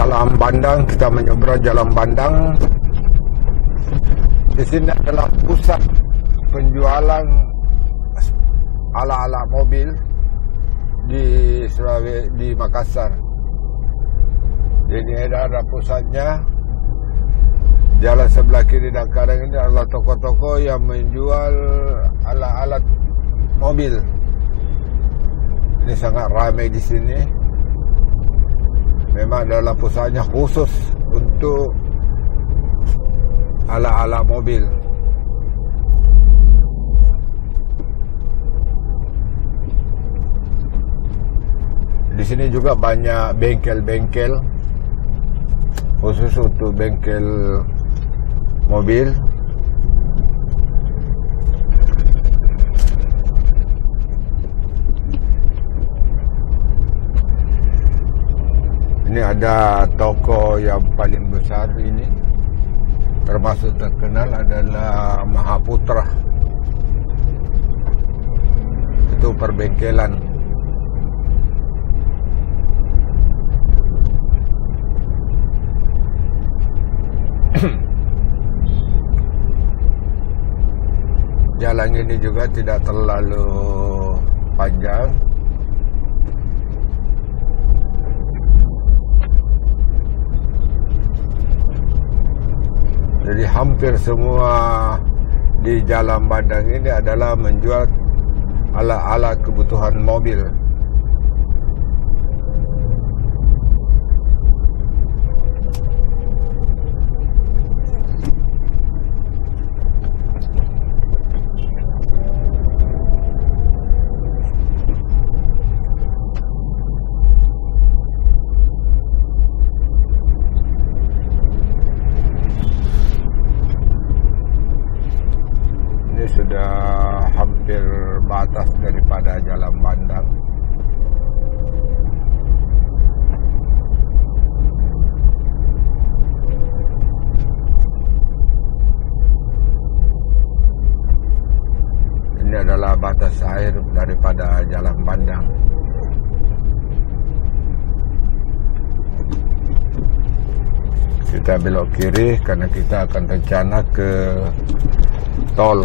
Jalan Bandang. Kita menyeberang Jalan Bandang. Di sini adalah pusat penjualan ala-ala mobil di Sulawesi, di Makassar. Ini ada pusatnya. Jalan sebelah kiri dan kanan ini adalah toko-toko yang menjual alat-alat mobil. Ini sangat ramai di sini. Memang adalah pusatnya khusus untuk alat-alat mobil. Di sini juga banyak bengkel-bengkel khusus untuk bengkel mobil. Ini ada toko yang paling besar ini, termasuk terkenal adalah Mahaputra. Itu perbengkelan. Jalan ini juga tidak terlalu panjang. Jadi hampir semua di Jalan Bandang ini adalah menjual alat-alat kebutuhan mobil. Sudah hampir batas daripada Jalan Bandang. Ini adalah batas akhir daripada Jalan Bandang. Kita belok kiri karena kita akan rencana ke tol.